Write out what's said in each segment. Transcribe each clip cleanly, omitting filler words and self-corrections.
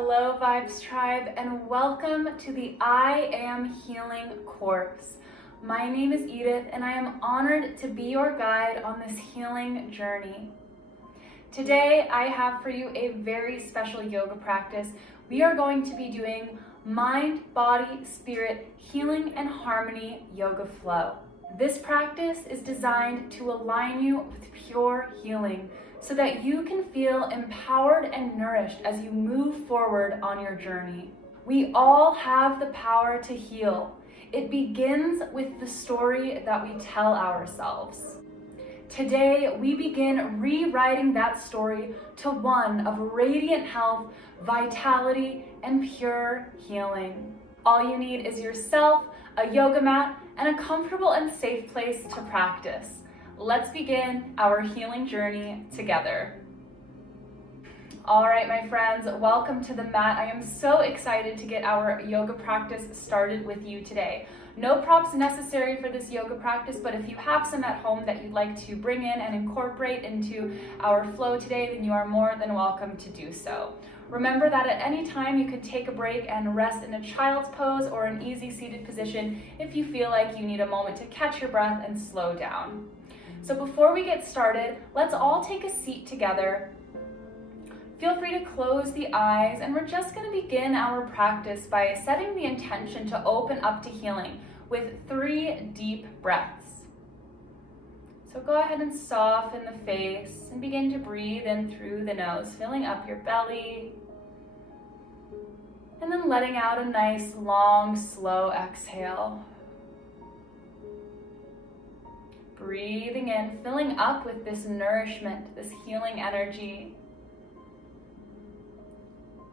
Hello Vibes Tribe, and welcome to the I Am Healing course. My name is Edith and I am honored to be your guide on this healing journey. Today I have for you a very special yoga practice. We are going to be doing mind, body, spirit, healing and harmony yoga flow. This practice is designed to align you with pure healing so that you can feel empowered and nourished as you move forward on your journey. We all have the power to heal. It begins with the story that we tell ourselves. Today, we begin rewriting that story to one of radiant health, vitality, and pure healing. All you need is yourself, a yoga mat, and a comfortable and safe place to practice. Let's begin our healing journey together. All right, my friends, welcome to the mat. I am so excited to get our yoga practice started with you today. No props necessary for this yoga practice, but if you have some at home that you'd like to bring in and incorporate into our flow today, then you are more than welcome to do so. Remember that at any time you could take a break and rest in a child's pose or an easy seated position if you feel like you need a moment to catch your breath and slow down. So before we get started, let's all take a seat together. Feel free to close the eyes, and we're just going to begin our practice by setting the intention to open up to healing with 3 deep breaths. So go ahead and soften the face and begin to breathe in through the nose, filling up your belly, and then letting out a nice, long, slow exhale. Breathing in, filling up with this nourishment, this healing energy.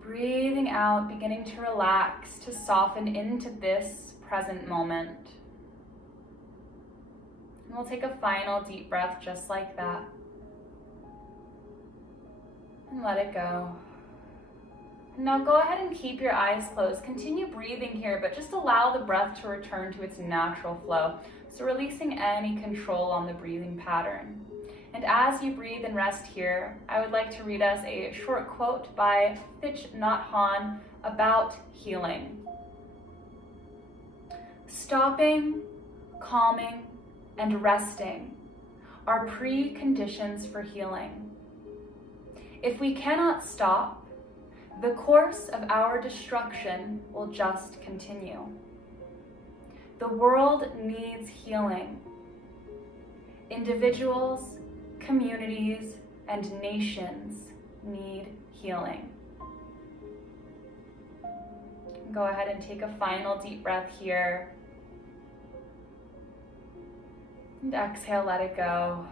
Breathing out, beginning to relax, to soften into this present moment. And we'll take a final deep breath just like that. And let it go. Now go ahead and keep your eyes closed. Continue breathing here, but just allow the breath to return to its natural flow. So releasing any control on the breathing pattern. And as you breathe and rest here, I would like to read us a short quote by Thich Nhat Hanh about healing. Stopping, calming, and resting are preconditions for healing. If we cannot stop, the course of our destruction will just continue. The world needs healing. Individuals, communities, and nations need healing. Go ahead and take a final deep breath here. And exhale, let it go.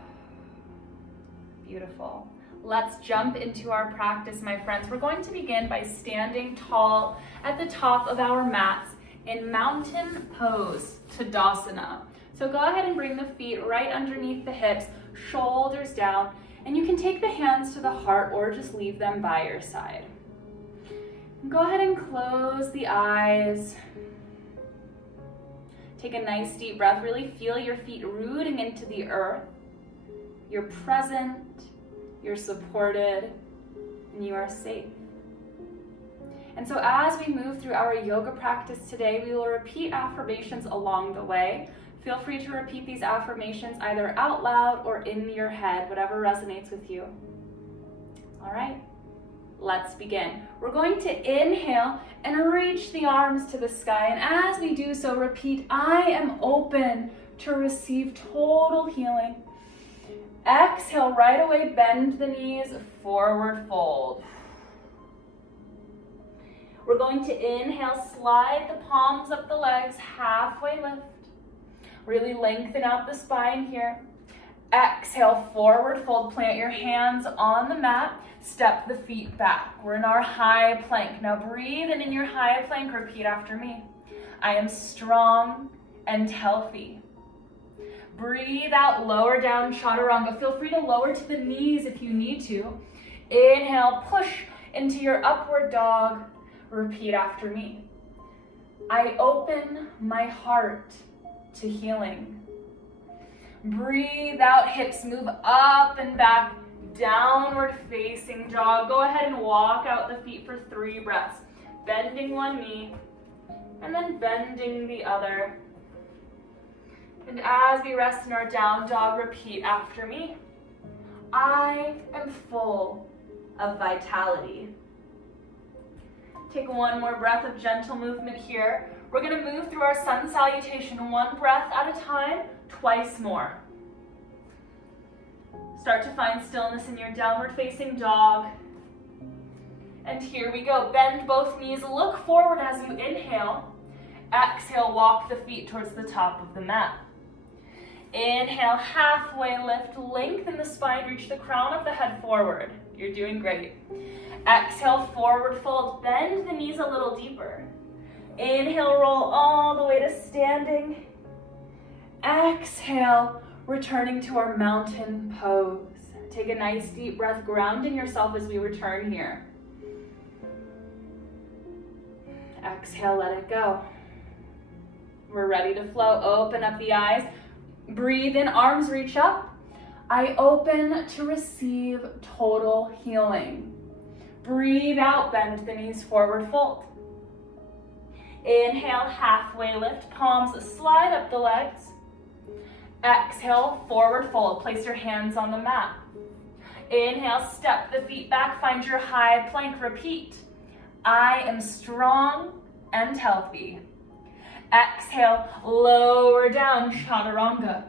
Beautiful. Let's jump into our practice, my friends. We're going to begin by standing tall at the top of our mats in mountain pose, Tadasana. So go ahead and bring the feet right underneath the hips, shoulders down, and you can take the hands to the heart or just leave them by your side. Go ahead and close the eyes. Take a nice deep breath. Really feel your feet rooting into the earth. You're present, you're supported, and you are safe. And so as we move through our yoga practice today, we will repeat affirmations along the way. Feel free to repeat these affirmations either out loud or in your head, whatever resonates with you. All right, let's begin. We're going to inhale and reach the arms to the sky. And as we do so, repeat, I am open to receive total healing. Exhale, right away, bend the knees, forward fold. We're going to inhale, slide the palms up the legs, halfway lift. Really lengthen out the spine here. Exhale, forward fold, plant your hands on the mat, step the feet back. We're in our high plank. Now breathe in your high plank, repeat after me. I am strong and healthy. Breathe out, lower down, chaturanga. Feel free to lower to the knees if you need to. Inhale, push into your upward dog. Repeat after me. I open my heart to healing. Breathe out, hips move up and back. downward facing dog. Go ahead and walk out the feet for 3 breaths. Bending one knee, and then bending the other. And as we rest in our down dog, repeat after me. I am full of vitality. Take one more breath of gentle movement here. We're going to move through our sun salutation 1 breath at a time, twice more. Start to find stillness in your downward facing dog. And here we go. Bend both knees, look forward as you inhale. Exhale, walk the feet towards the top of the mat. Inhale, halfway lift, lengthen the spine, reach the crown of the head forward. You're doing great. Exhale, forward fold, bend the knees a little deeper. Inhale, roll all the way to standing. Exhale, returning to our mountain pose. Take a nice deep breath, grounding yourself as we return here. Exhale, let it go. We're ready to flow. Open up the eyes. Breathe in, arms reach up. I open to receive total healing. Breathe out, bend the knees, forward fold. Inhale, halfway lift, palms slide up the legs. Exhale, forward fold. Place your hands on the mat. Inhale, step the feet back, find your high plank, repeat. I am strong and healthy. Exhale, lower down, chaturanga.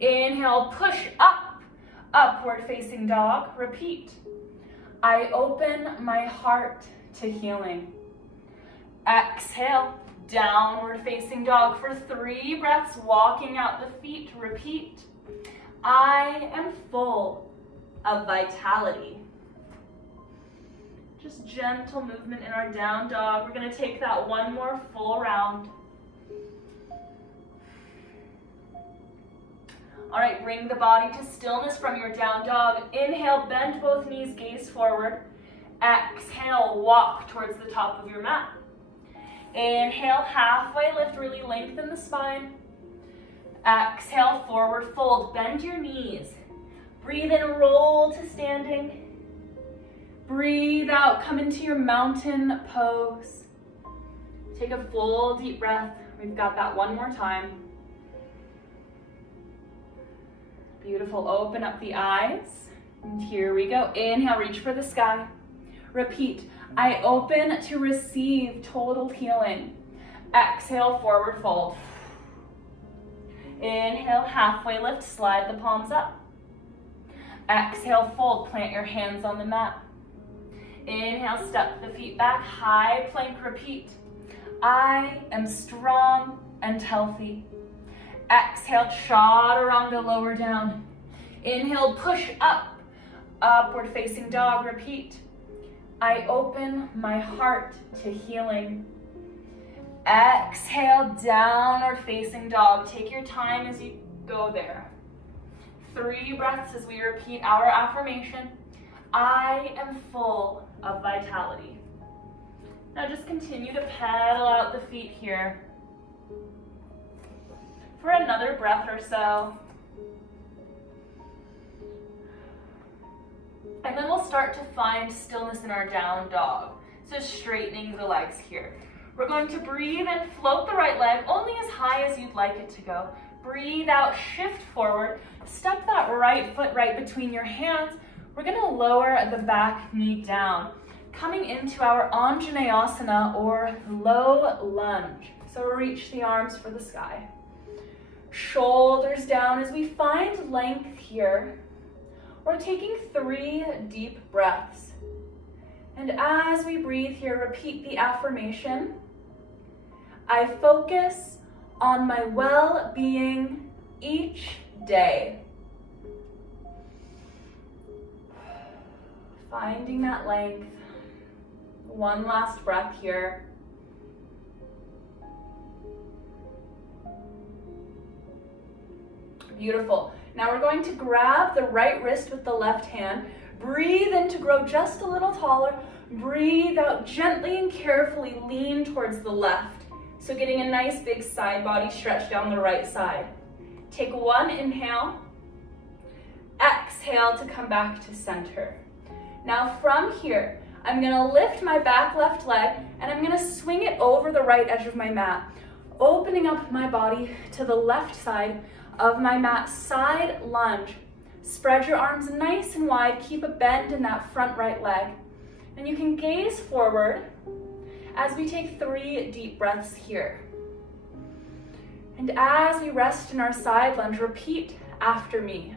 Inhale, push up, upward facing dog, repeat. I open my heart to healing. Exhale, downward facing dog for 3 breaths, walking out the feet, repeat. I am full of vitality. Just gentle movement in our down dog. We're going to take that 1 more full round. All right, bring the body to stillness from your down dog. Inhale, bend both knees, gaze forward. Exhale, walk towards the top of your mat. Inhale, halfway lift, really lengthen the spine. Exhale, forward fold, bend your knees. Breathe in, roll to standing. Breathe out, come into your mountain pose. Take a full deep breath. We've got that 1 more time. Beautiful, open up the eyes. And here we go. Inhale, reach for the sky. Repeat, I open to receive total healing. Exhale, forward fold. Inhale, halfway lift, slide the palms up. Exhale, fold, plant your hands on the mat. Inhale, step the feet back, high plank, repeat. I am strong and healthy. Exhale, chaturanga, lower down. Inhale, push up, upward facing dog, repeat. I open my heart to healing. Exhale, downward facing dog. Take your time as you go there. 3 breaths as we repeat our affirmation. I am full of vitality. Now just continue to pedal out the feet here for another breath or so. And then we'll start to find stillness in our down dog. So straightening the legs here. We're going to breathe and float the right leg only as high as you'd like it to go. Breathe out, shift forward. Step that right foot right between your hands. We're going to lower the back knee down, coming into our Anjaneyasana or low lunge. So reach the arms for the sky. Shoulders down as we find length here. We're taking 3 deep breaths. And as we breathe here, repeat the affirmation. I focus on my well-being each day. Finding that length. 1 last breath here. Beautiful. Now we're going to grab the right wrist with the left hand. Breathe in to grow just a little taller. Breathe out gently and carefully, lean towards the left. So getting a nice big side body stretch down the right side. Take 1 inhale. Exhale. exhale to come back to center. Now from here, I'm gonna lift my back left leg and I'm gonna swing it over the right edge of my mat, opening up my body to the left side of my mat, side lunge. Spread your arms nice and wide, keep a bend in that front right leg. And you can gaze forward as we take 3 deep breaths here. And as we rest in our side lunge, repeat after me.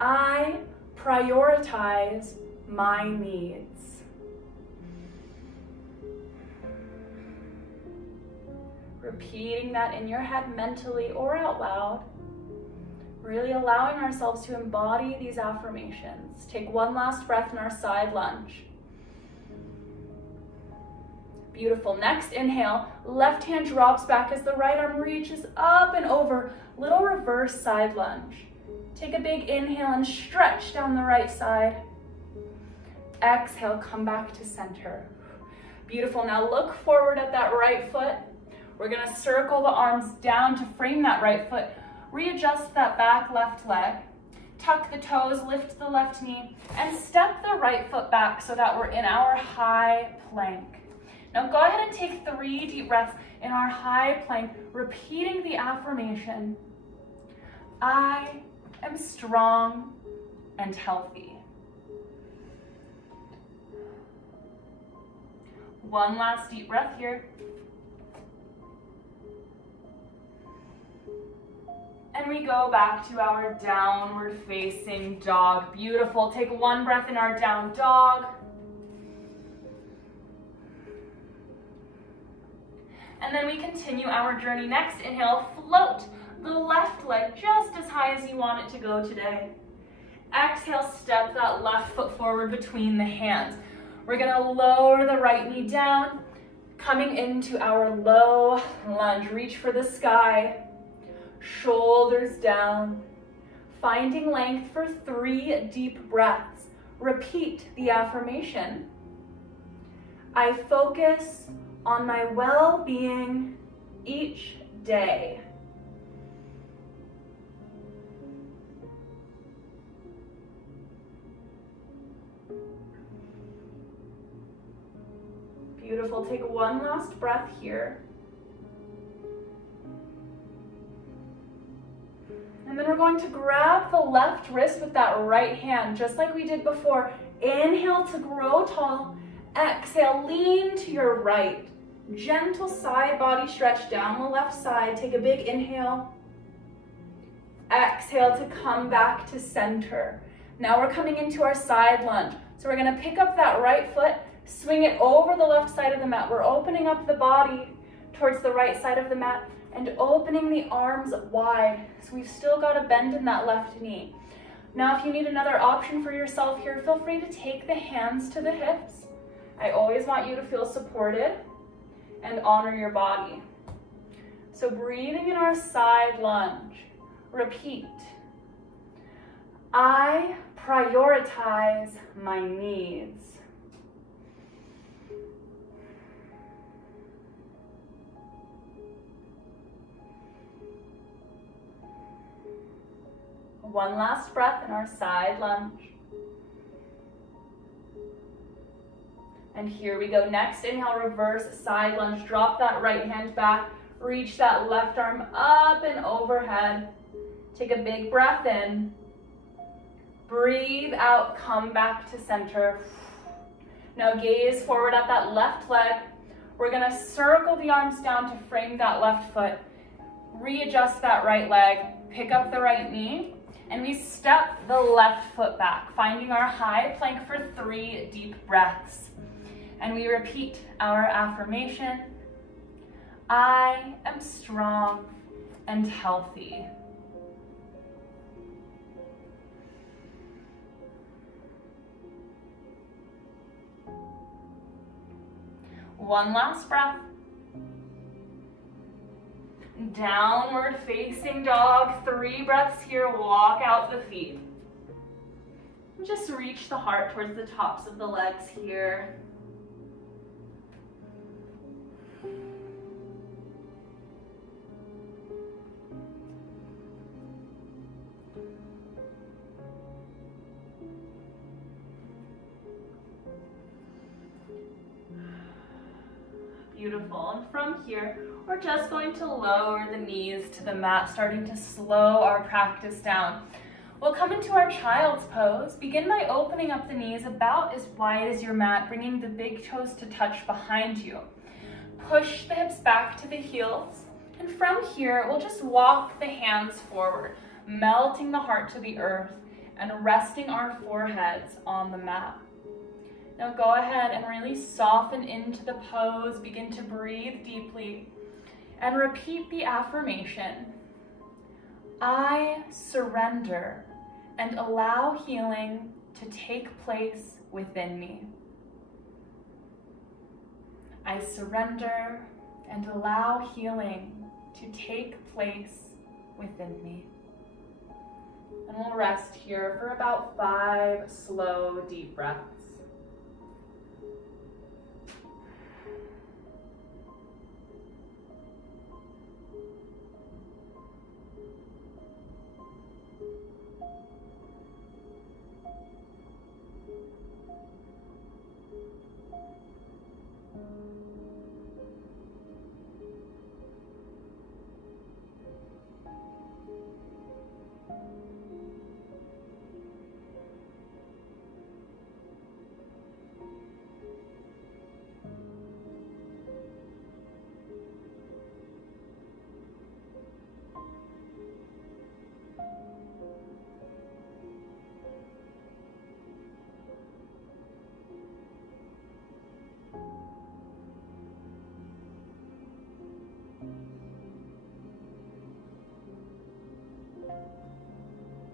I prioritize my needs. Repeating that in your head mentally or out loud. Really allowing ourselves to embody these affirmations. Take one last breath in our side lunge. Beautiful. Next inhale, left hand drops back as the right arm reaches up and over. Little reverse side lunge. Take a big inhale and stretch down the right side. Exhale, come back to center. Beautiful. Now look forward at that right foot. We're gonna circle the arms down to frame that right foot. Readjust that back left leg. Tuck the toes, lift the left knee, and step the right foot back so that we're in our high plank. Now go ahead and take 3 deep breaths in our high plank, repeating the affirmation. I am strong and healthy. One last deep breath here. And we go back to our downward facing dog. Beautiful. Take 1 breath in our down dog. And then we continue our journey. Next inhale, float the left leg just as high as you want it to go today. Exhale, step that left foot forward between the hands. We're gonna lower the right knee down, coming into our low lunge. Reach for the sky. Shoulders down, finding length for 3 deep breaths. Repeat the affirmation. I focus on my well-being each day. Beautiful. Take 1 last breath here. And then we're going to grab the left wrist with that right hand, just like we did before. Inhale to grow tall. Exhale, lean to your right. Gentle side body stretch down the left side. Take a big inhale. Exhale to come back to center. Now we're coming into our side lunge. So we're gonna pick up that right foot, swing it over the left side of the mat. We're opening up the body towards the right side of the mat and opening the arms wide. So we've still got a bend in that left knee. Now, if you need another option for yourself here, feel free to take the hands to the hips. I always want you to feel supported and honor your body. So breathing in our side lunge, repeat. I prioritize my needs. One last breath in our side lunge. And here we go. Next, inhale, reverse side lunge. Drop that right hand back. Reach that left arm up and overhead. Take a big breath in. Breathe out, come back to center. Now gaze forward at that left leg. We're gonna circle the arms down to frame that left foot. Readjust that right leg. Pick up the right knee. And we step the left foot back, finding our high plank for 3 deep breaths. And we repeat our affirmation. I am strong and healthy. One last breath. Downward facing dog, 3 breaths here, walk out the feet. Just reach the heart towards the tops of the legs here. Beautiful. And from here, we're just going to lower the knees to the mat, starting to slow our practice down. We'll come into our child's pose. Begin by opening up the knees about as wide as your mat, bringing the big toes to touch behind you. Push the hips back to the heels. And from here, we'll just walk the hands forward, melting the heart to the earth and resting our foreheads on the mat. Now go ahead and really soften into the pose. Begin to breathe deeply and repeat the affirmation. I surrender and allow healing to take place within me. I surrender and allow healing to take place within me. And we'll rest here for about 5 slow, deep breaths.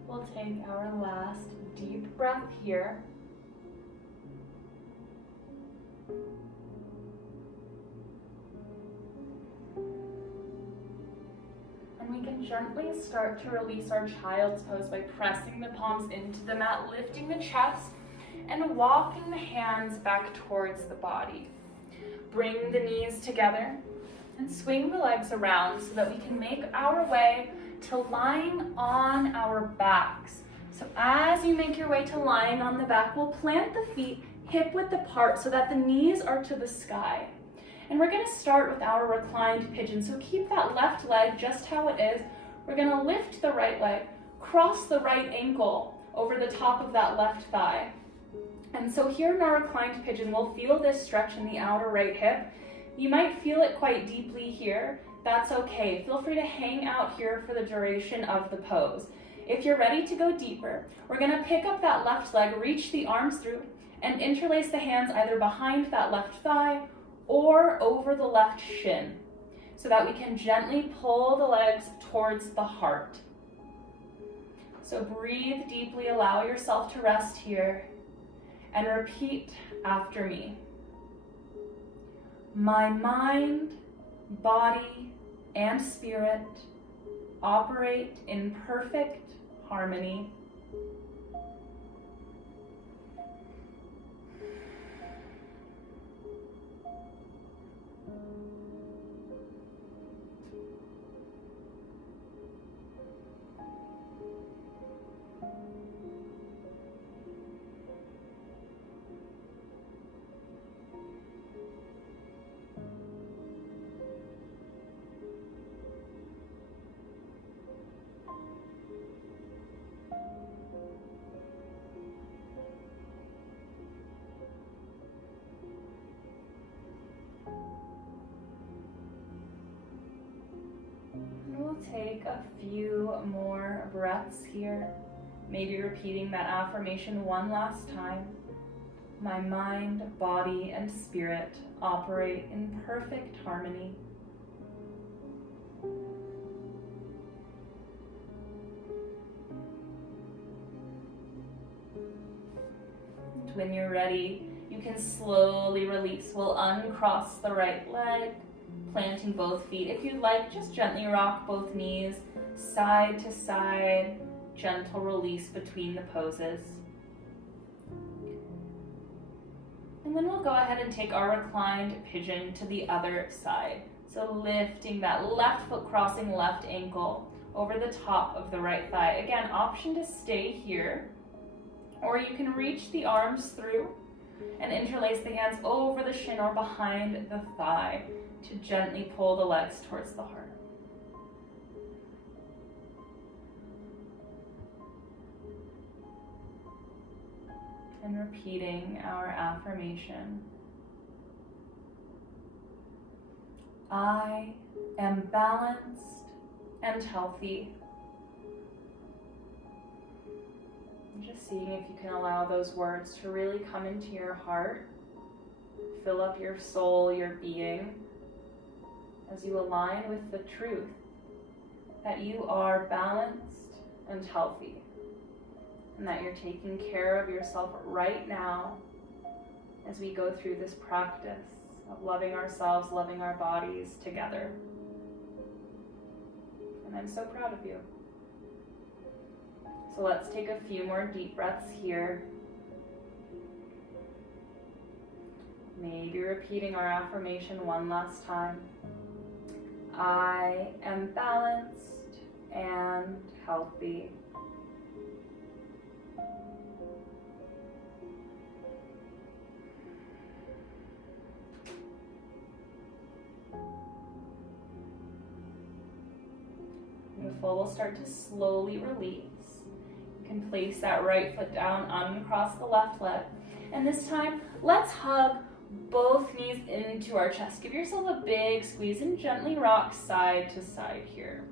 We'll take our last deep breath here. And we can gently start to release our child's pose by pressing the palms into the mat, lifting the chest, and walking the hands back towards the body. Bring the knees together and swing the legs around so that we can make our way to lying on our backs. So as you make your way to lying on the back, we'll plant the feet hip width apart so that the knees are to the sky. And we're going to start with our reclined pigeon. So keep that left leg just how it is. We're going to lift the right leg, cross the right ankle over the top of that left thigh. And so here in our reclined pigeon, we'll feel this stretch in the outer right hip. You might feel it quite deeply here. That's okay. Feel free to hang out here for the duration of the pose. If you're ready to go deeper, we're going to pick up that left leg, reach the arms through, and interlace the hands either behind that left thigh or over the left shin so that we can gently pull the legs towards the heart. So breathe deeply, allow yourself to rest here, and repeat after me. My mind, body, and spirit operate in perfect harmony. We'll take a few more breaths here, maybe repeating that affirmation one last time. My mind, body, and spirit operate in perfect harmony. And when you're ready, you can slowly release. We'll uncross the right leg, planting both feet. If you'd like, just gently rock both knees, side to side, gentle release between the poses. And then we'll go ahead and take our reclined pigeon to the other side. So lifting that left foot, crossing left ankle over the top of the right thigh. Again, option to stay here, or you can reach the arms through, And interlace the hands over the shin or behind the thigh to gently pull the legs towards the heart. And repeating our affirmation. I am balanced and healthy. Just seeing if you can allow those words to really come into your heart, fill up your soul, your being, as you align with the truth that you are balanced and healthy, and that you're taking care of yourself right now as we go through this practice of loving ourselves, loving our bodies together. And I'm so proud of you. So let's take a few more deep breaths here. Maybe repeating our affirmation one last time. I am balanced and healthy. Beautiful. We'll start to slowly release. You can place that right foot down, uncross the left leg. And this time, let's hug both knees into our chest. Give yourself a big squeeze and gently rock side to side here.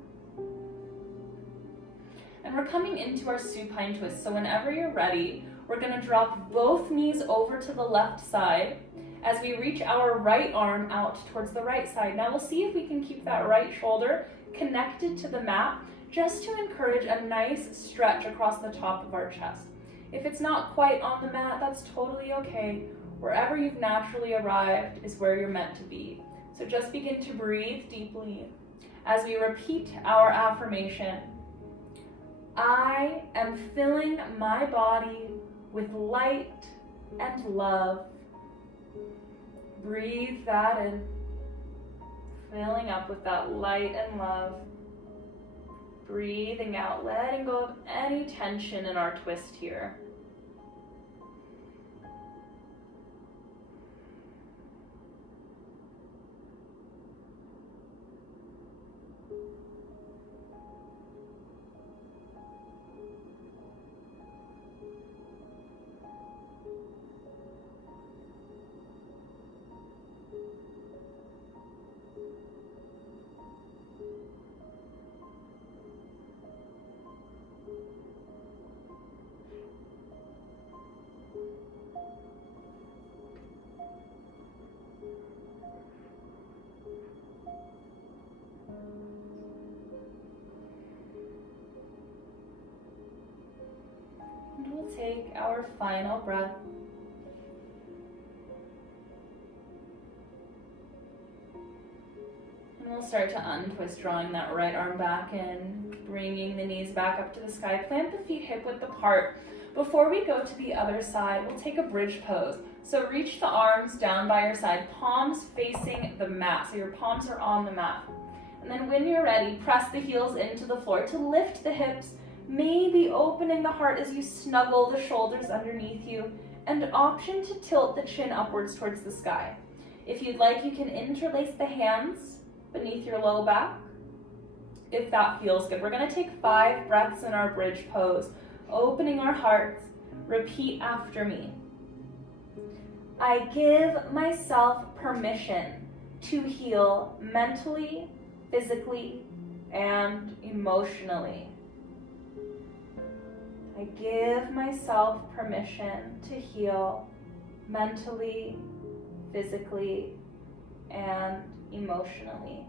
And we're coming into our supine twist. So whenever you're ready, we're going to drop both knees over to the left side as we reach our right arm out towards the right side. Now we'll see if we can keep that right shoulder connected to the mat, just to encourage a nice stretch across the top of our chest. If it's not quite on the mat, that's totally okay. Wherever you've naturally arrived is where you're meant to be. So just begin to breathe deeply as we repeat our affirmation. I am filling my body with light and love. Breathe that in, filling up with that light and love. Breathing out, letting go of any tension in our twist here. And we'll take our final breath. And we'll start to untwist, drawing that right arm back in, bringing the knees back up to the sky. Plant the feet hip width apart. Before we go to the other side, we'll take a bridge pose. So reach the arms down by your side, palms facing the mat. So your palms are on the mat. And then when you're ready, press the heels into the floor to lift the hips, maybe opening the heart as you snuggle the shoulders underneath you, and option to tilt the chin upwards towards the sky. If you'd like, you can interlace the hands beneath your low back, if that feels good. We're gonna take 5 breaths in our bridge pose, opening our hearts. Repeat after me. I give myself permission to heal mentally, physically, and emotionally. I give myself permission to heal mentally, physically, and emotionally.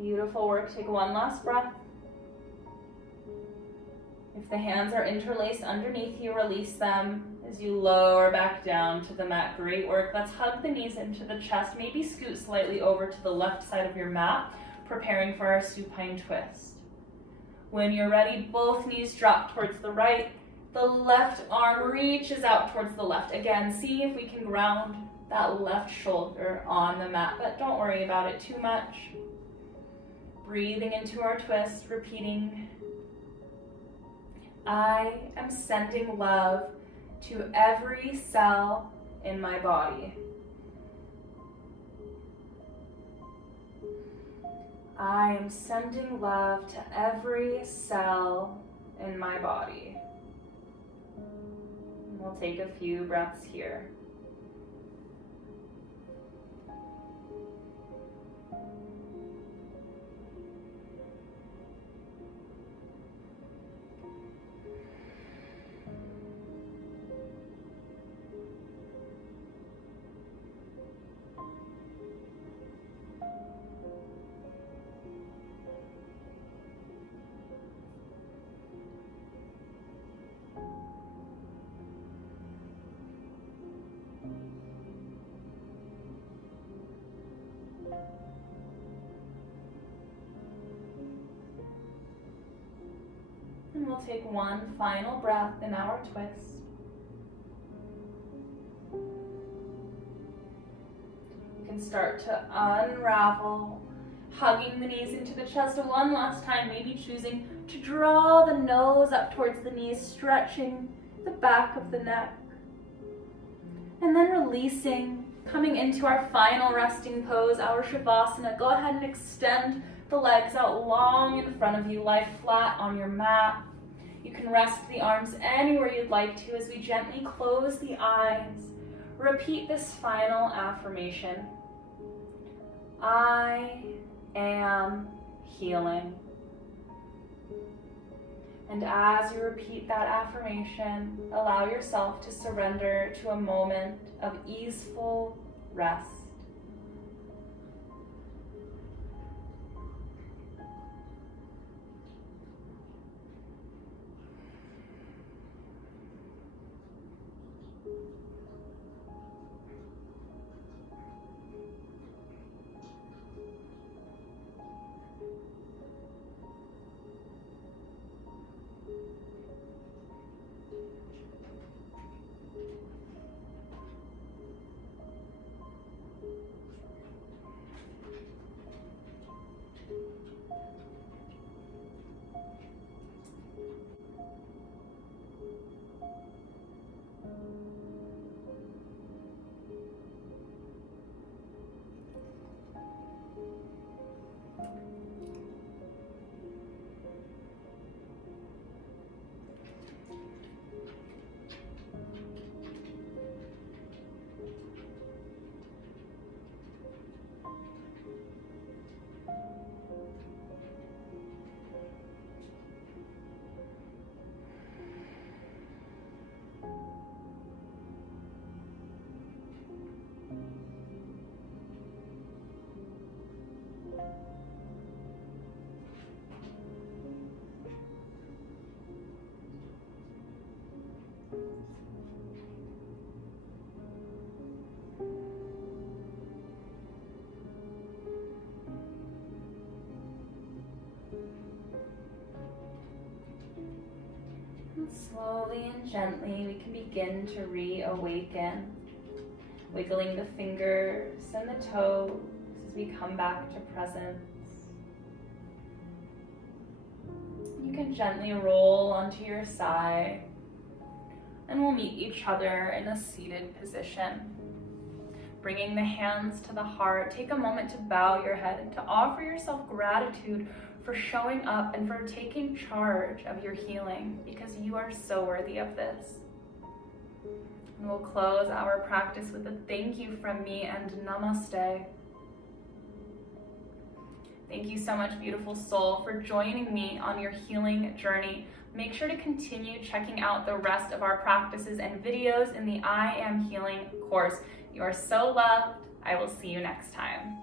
Beautiful work. Take one last breath. If the hands are interlaced underneath you, release them as you lower back down to the mat. Great work. Let's hug the knees into the chest. Maybe scoot slightly over to the left side of your mat, preparing for our supine twist. When you're ready, both knees drop towards the right. The left arm reaches out towards the left. Again, see if we can ground that left shoulder on the mat, but don't worry about it too much. Breathing into our twist, repeating. I am sending love to every cell in my body. I am sending love to every cell in my body. We'll take a few breaths here. And we'll take one final breath in our twist. You can start to unravel, hugging the knees into the chest one last time, maybe choosing to draw the nose up towards the knees, stretching the back of the neck. And then releasing, coming into our final resting pose, our Shavasana. Go ahead and extend the legs out long in front of you, lie flat on your mat. You can rest the arms anywhere you'd like to as we gently close the eyes. Repeat this final affirmation. I am healing. And as you repeat that affirmation, allow yourself to surrender to a moment of easeful rest. Slowly and gently, we can begin to reawaken, wiggling the fingers and the toes as we come back to presence. You can gently roll onto your side, and we'll meet each other in a seated position. Bringing the hands to the heart, take a moment to bow your head and to offer yourself gratitude for showing up and for taking charge of your healing, because you are so worthy of this. And we'll close our practice with a thank you from me and namaste. Thank you so much, beautiful soul, for joining me on your healing journey. Make sure to continue checking out the rest of our practices and videos in the I Am Healing course. You are so loved. I will see you next time.